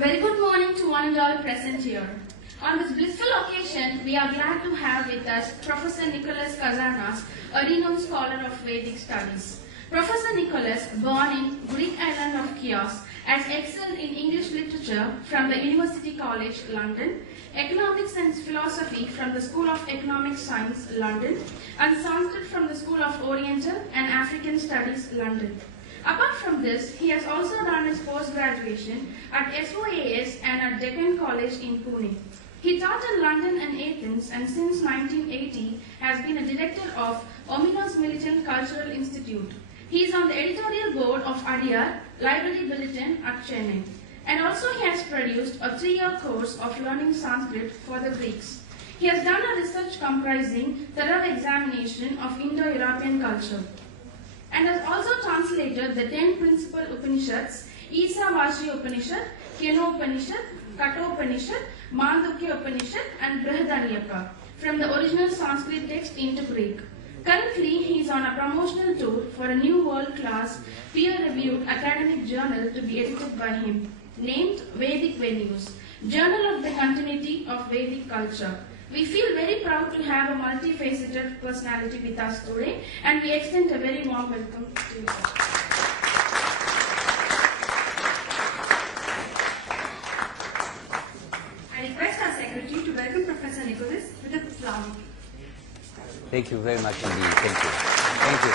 A very good morning to one and all present here. On this blissful occasion, we are glad to have with us Professor Nicholas Kazanas, a renowned scholar of Vedic studies. Professor Nicholas, born in Greek island of Chios, has excelled in English literature from the University College, London, Economics and Philosophy from the School of Economic Science, London, and Sanskrit from the School of Oriental and African Studies, London. Apart from this, he has also done his post-graduation at SOAS and at Deccan College in Pune. He taught in London and Athens, and since 1980 has been a director of Ominos Militant Cultural Institute. He is on the editorial board of Adiyar Library Bulletin at Chennai. And also he has produced a 3-year course of learning Sanskrit for the Greeks. He has done a research comprising thorough examination of Indo-European culture, and has also translated the 10 principal Upanishads, Isavashi Upanishad, Keno Upanishad, Kato Upanishad, Mandukya Upanishad, and Brihadanyaka from the original Sanskrit text into Greek. Currently, he is on a promotional tour for a new world-class, peer-reviewed academic journal to be edited by him, named Vedic Venues, Journal of the Continuity of Vedic Culture. We feel very proud to have a multifaceted personality with us today, and we extend a very warm welcome to you, sir. I request our secretary to welcome Professor Nicholas with a flower. Thank you very much indeed. Thank you. Thank you.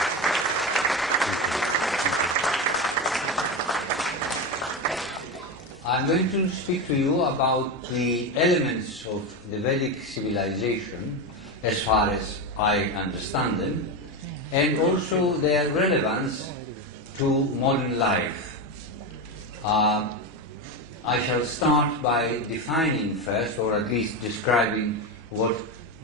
I'm going to speak to you about the elements of the Vedic civilization as far as I understand them, and also their relevance to modern life. I shall start by defining first, or at least describing what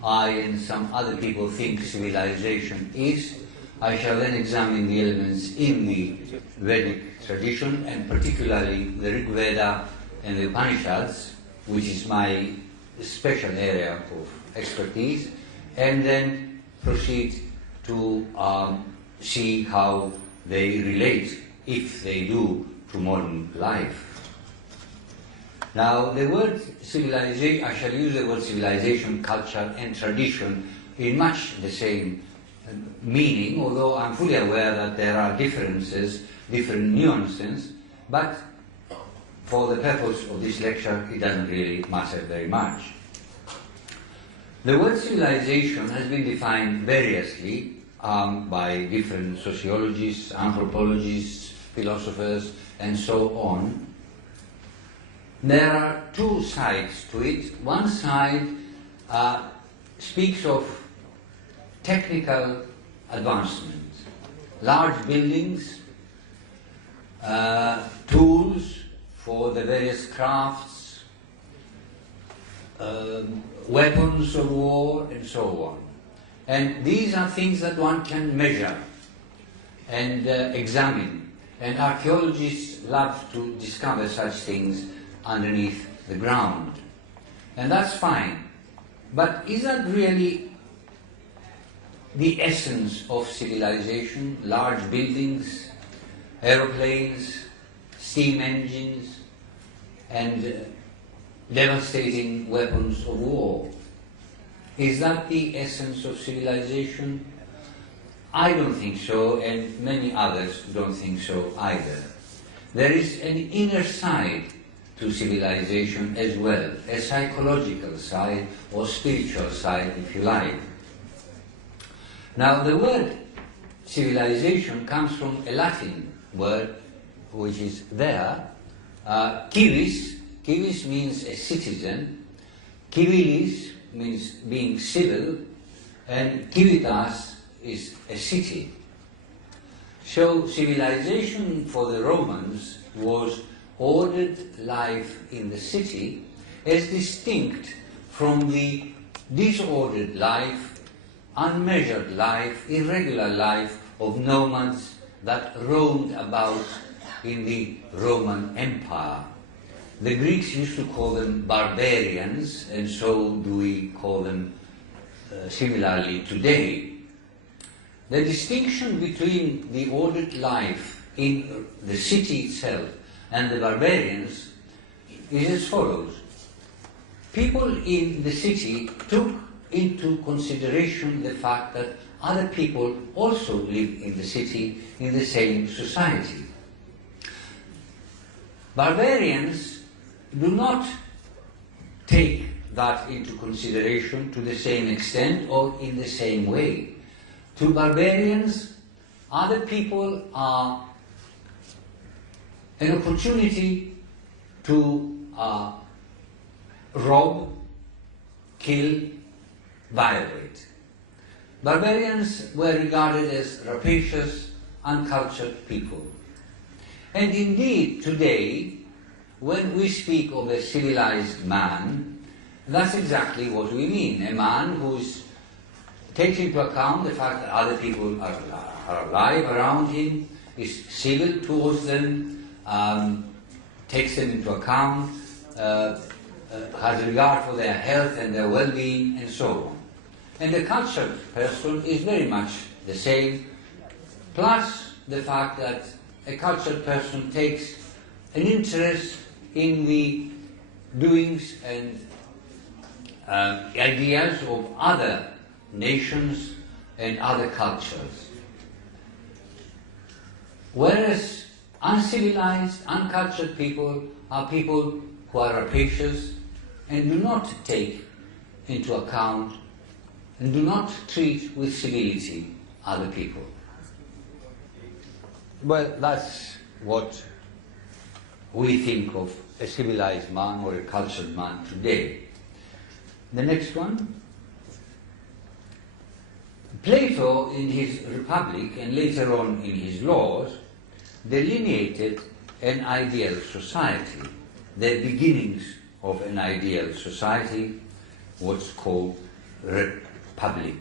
I and some other people think civilization is. I shall then examine the elements in the Vedic tradition, and particularly the Rig Veda and the Upanishads, which is my special area of expertise, and then proceed to see how they relate, if they do, to modern life. Now, the word civilization, I shall use the word civilization, culture, and tradition in much the same meaning, although I'm fully aware that there are differences, different nuances, but for the purpose of this lecture, it doesn't really matter very much. The word civilization has been defined variously by different sociologists, anthropologists, philosophers, and so on. There are two sides to it. One side speaks of technical advancement, large buildings, tools for the various crafts, weapons of war, and so on. And these are things that one can measure and examine, and archaeologists love to discover such things underneath the ground. And that's fine. But is that really the essence of civilization? Large buildings, aeroplanes, steam engines, and devastating weapons of war. Is that the essence of civilization? I don't think so, and many others don't think so either. There is an inner side to civilization as well, a psychological side or spiritual side, if you like. Now, the word civilization comes from a Latin word which is there, civis. Civis means a citizen, civilis means being civil, and civitas is a city. So civilization for the Romans was ordered life in the city as distinct from the disordered life, unmeasured life, irregular life of nomads that roamed about in the Roman Empire. The Greeks used to call them barbarians, and so do we call them similarly today. The distinction between the ordered life in the city itself and the barbarians is as follows. People in the city took into consideration the fact that other people also live in the city in the same society. Barbarians do not take that into consideration to the same extent or in the same way. To barbarians, other people are an opportunity to rob, kill, violate. Barbarians were regarded as rapacious, uncultured people. And indeed, today, when we speak of a civilized man, that's exactly what we mean. A man who takes into account the fact that other people are alive around him, is civil towards them, takes them into account, has regard for their health and their well-being, and so on. And the cultured person is very much the same, plus the fact that a cultured person takes an interest in the doings and ideas of other nations and other cultures. Whereas uncivilized, uncultured people are people who are rapacious and do not take into account and do not treat with civility other people. Well, that's what we think of a civilized man or a cultured man today. The next one. Plato, in his Republic and later on in his Laws, delineated an ideal society, the beginnings of an ideal society, what's called republic.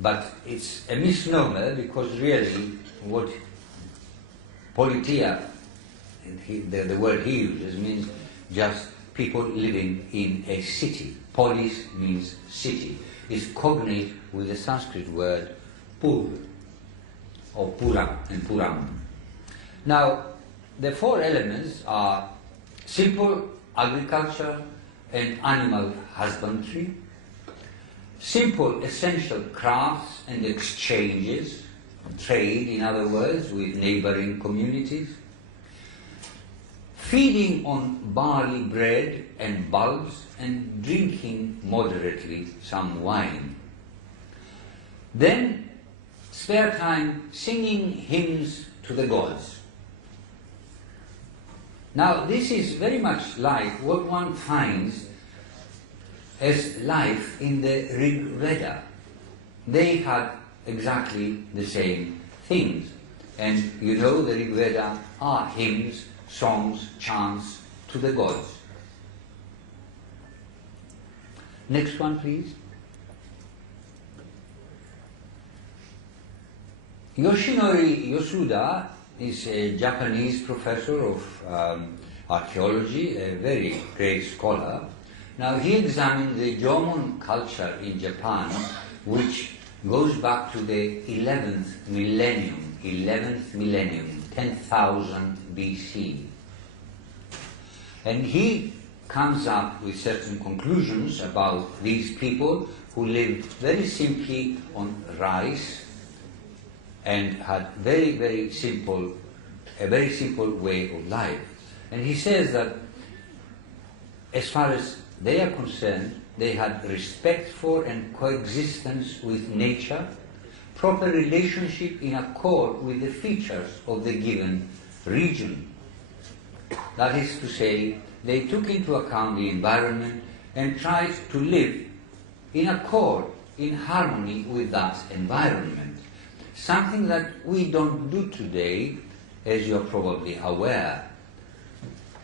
But it's a misnomer because really what politia, the word he uses, means just people living in a city. Polis means city. It's cognate with the Sanskrit word pur, or pura and puram. Now, the four elements are simple agriculture and animal husbandry, simple essential crafts and exchanges, trade in other words, with neighboring communities, feeding on barley bread and bulbs, and drinking moderately some wine. Then spare time singing hymns to the gods. Now this is very much like what one finds as life in the Rig Veda. They had exactly the same things. And you know the Rig Veda are hymns, songs, chants to the gods. Next one, please. Yoshinori Yosuda is a Japanese professor of archaeology, a very great scholar. Now he examined the Jomon culture in Japan, which goes back to the 11th millennium, 10,000 BC. And he comes up with certain conclusions about these people who lived very simply on rice and had a very simple way of life. And he says that as far as they are concerned, they had respect for and coexistence with nature, proper relationship in accord with the features of the given region. That is to say, they took into account the environment and tried to live in accord, in harmony with that environment. Something that we don't do today, as you're probably aware.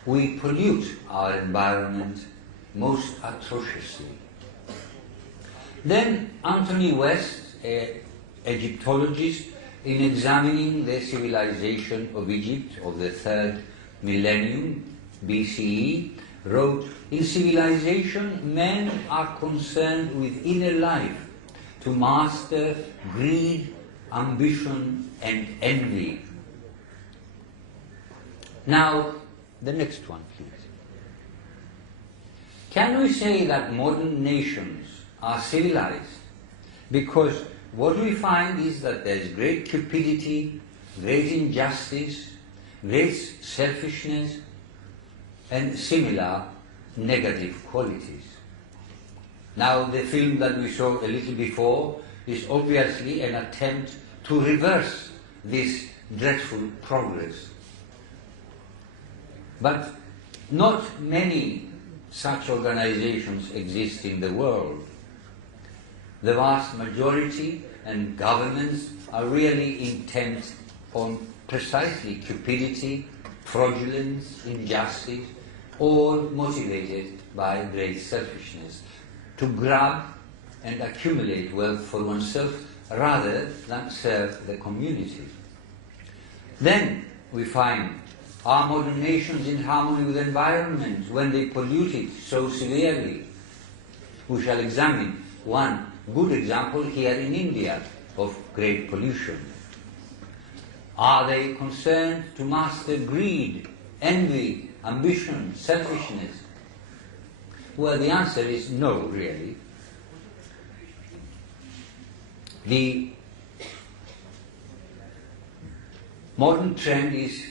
We pollute our environment most atrociously. Then Anthony West, an Egyptologist, in examining the civilization of Egypt of the 3rd millennium BCE, wrote, "In civilization, men are concerned with inner life, to master greed, ambition, and envy." Now, the next one, please. Can we say that modern nations are civilized? Because what we find is that there is great cupidity, great injustice, great selfishness, and similar negative qualities. Now, the film that we saw a little before is obviously an attempt to reverse this dreadful progress. But not many such organizations exist in the world. The vast majority and governments are really intent on precisely cupidity, fraudulence, injustice, all motivated by great selfishness, to grab and accumulate wealth for oneself rather than serve the community. Then we find, are modern nations in harmony with the environment when they pollute it so severely? We shall examine one good example here in India of great pollution. Are they concerned to master greed, envy, ambition, selfishness? Well, the answer is no, really. The modern trend is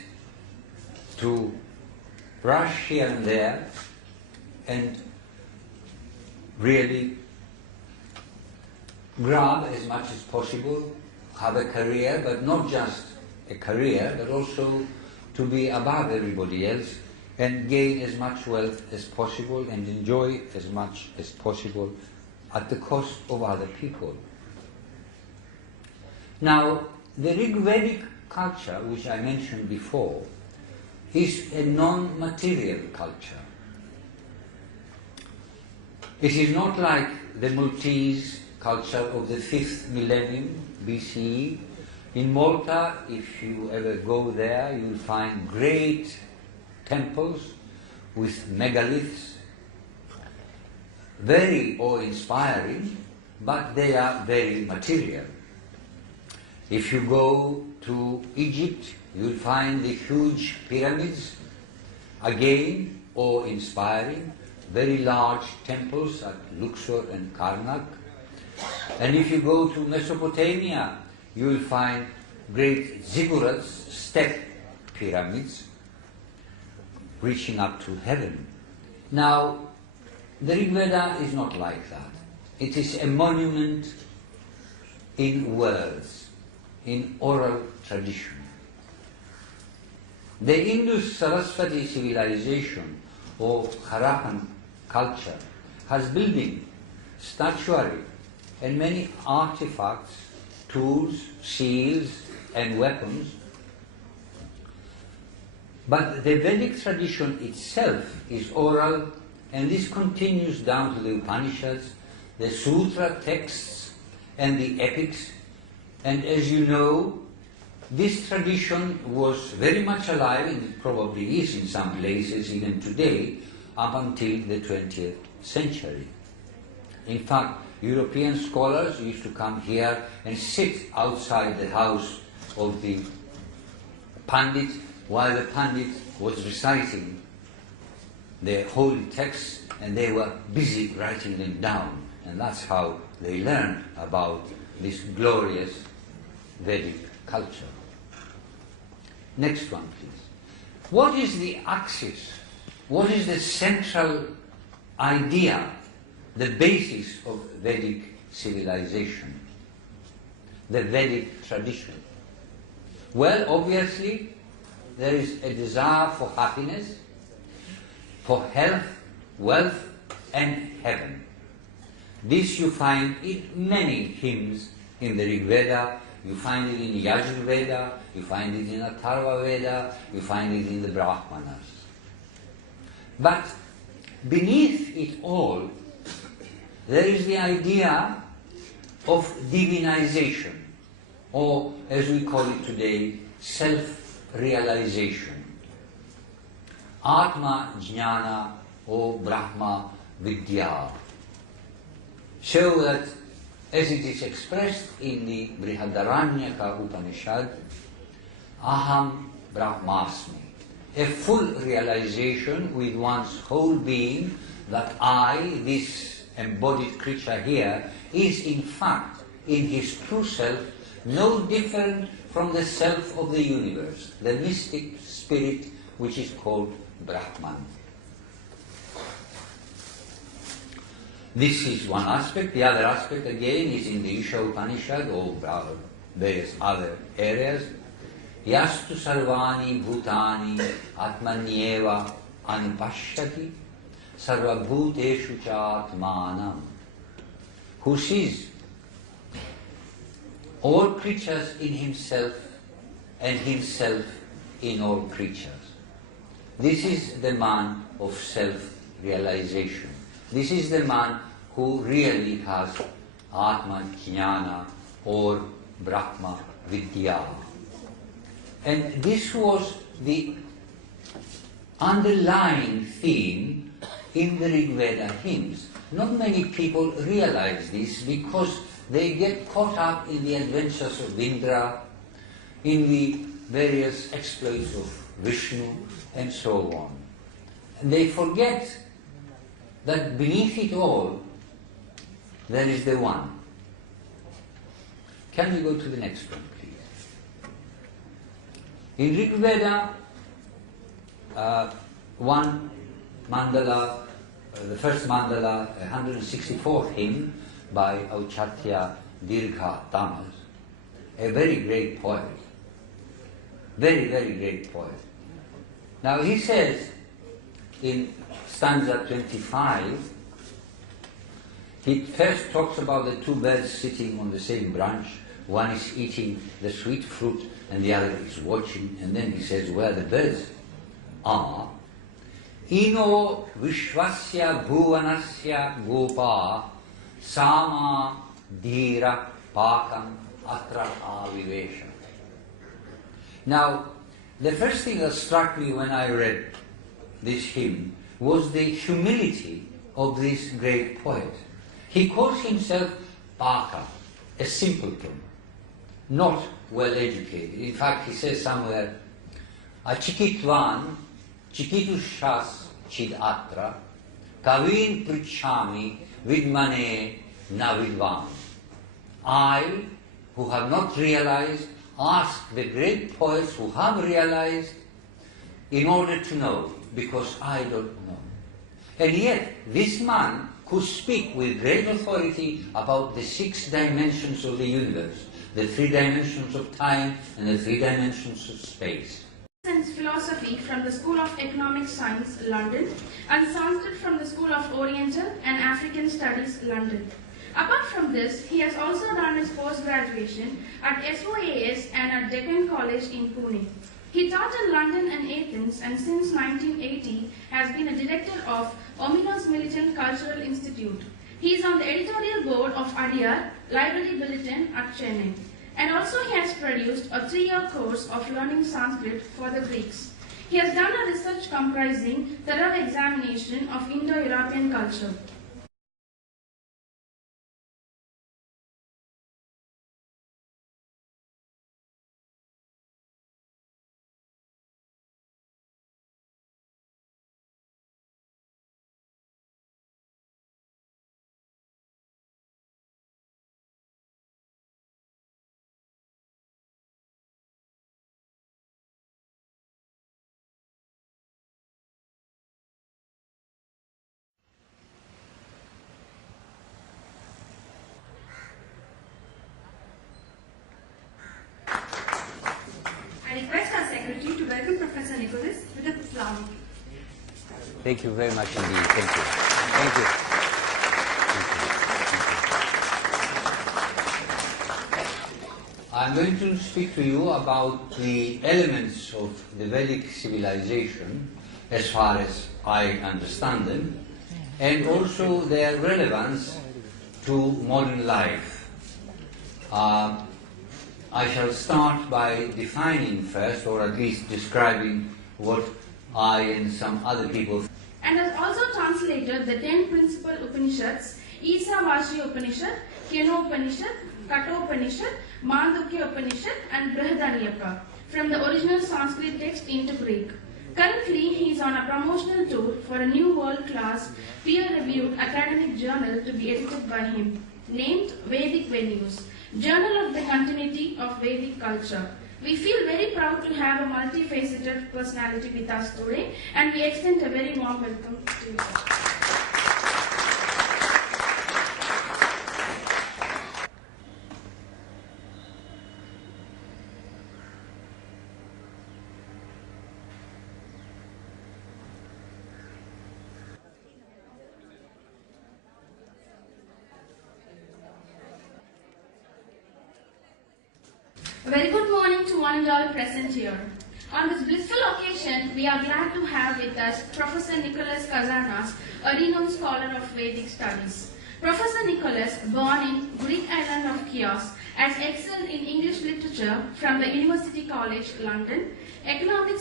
to rush here and there and really grab as much as possible, have a career, but not just a career, but also to be above everybody else and gain as much wealth as possible and enjoy as much as possible at the cost of other people. Now, the Vedic culture, which I mentioned before, is a non-material culture. It is not like the Maltese culture of the 5th millennium BCE. In Malta, if you ever go there, you will find great temples with megaliths, very awe-inspiring, but they are very material. If you go to Egypt, you will find the huge pyramids, again awe-inspiring, very large temples at Luxor and Karnak. And if you go to Mesopotamia, you will find great ziggurats, step pyramids, reaching up to heaven. Now, the Rig Veda is not like that. It is a monument in words, in oral tradition. The Indus Saraswati civilization or Harappan culture has building, statuary, and many artifacts, tools, seals, and weapons. But the Vedic tradition itself is oral, and this continues down to the Upanishads, the Sutra texts, and the epics. And as you know, this tradition was very much alive, and it probably is in some places even today, up until the 20th century. In fact, European scholars used to come here and sit outside the house of the Pandit while the Pandit was reciting the holy texts, and they were busy writing them down. And that's how they learned about this glorious Vedic culture. Next one, please. What is the axis? What is the central idea, the basis of Vedic civilization? The Vedic tradition. Well, obviously, there is a desire for happiness, for health, wealth, and heaven. This you find in many hymns in the Rig Veda. You find it in Yajur Veda, you find it in Atharva Veda, you find it in the Brahmanas. But beneath it all, there is the idea of divinization, or as we call it today, self-realization. Atma Jnana or Brahma Vidya. So that, as it is expressed in the Brihadaranyaka Upanishad, Aham Brahmasmi, a full realization with one's whole being that I, this embodied creature here, is in fact, in his true self, no different from the self of the universe, the mystic spirit which is called Brahman. This is one aspect. The other aspect again is in the Isha Upanishad or various other areas. Yastu sarvani bhutani atmanyeva anupashyati sarvabhuteshu cha atmanam. Who sees all creatures in himself and himself in all creatures. This is the man of self-realization. This is the man who really has Atma Jnana or Brahma Vidya. And this was the underlying theme in the Rig Veda hymns. Not many people realize this because they get caught up in the adventures of Indra, in the various exploits of Vishnu, and so on. And they forget that beneath it all, there is the One. Can we go to the next one, please? In Rig Veda, one mandala, the first mandala, 164th hymn by Auchatya Dirgha Tamas, a very great poet. Very, very great poet. Now he says in stanza 25, he first talks about the two birds sitting on the same branch. One is eating the sweet fruit and the other is watching. And then he says where the birds are. Ino vishvasya bhuvanasya gopa sama dhira pakam atra avivesha. Now, the first thing that struck me when I read this hymn was the humility of this great poet. He calls himself Paka, a simpleton, not well educated. In fact, he says somewhere, Achikitvan, Chikitushas chid atra, Kavin prichami vidmane na vidvan. I, who have not realized, ask the great poets who have realized in order to know, because I don't know. And yet, this man could speak with great authority about the 6 dimensions of the universe, the 3 dimensions of time and the 3 dimensions of space. And philosophy from the School of Economic Science, London, and Sanskrit from the School of Oriental and African Studies, London. Apart from this, he has also done his post-graduation at SOAS and at Deccan College in Pune. He taught in London and Athens and since 1980 has been a director of Ominos Militant Cultural Institute. He is on the editorial board of Adyar, Library Bulletin at Chennai. And also he has produced a 3-year course of learning Sanskrit for the Greeks. He has done a research comprising thorough examination of Indo-European culture. I request our secretary to welcome Professor Nicholas with a flower. Thank you very much indeed. Thank you. Thank you. I'm going to speak to you about the elements of the Vedic civilization as far as I understand them, and also their relevance to modern life. I shall start by defining first, or at least describing what I and some other people. And has also translated the 10 principal Upanishads, Isavashi Upanishad, Keno Upanishad, Kato Upanishad, Mandukya Upanishad, and Brihadaranyaka from the original Sanskrit text into Greek. Currently, he is on a promotional tour for a new world-class, peer-reviewed academic journal to be edited by him, named Vedic Venues, Journal of the Continuity of Vedic Culture. We feel very proud to have a multifaceted personality with us today, and we extend a very warm welcome to you, sir. A very good morning to one and all present here. On this blissful occasion, we are glad to have with us Professor Nicholas Kazanas, a renowned scholar of Vedic studies. Professor Nicholas, born in Greek island of Chios, has excelled in English literature from the University College, London, economics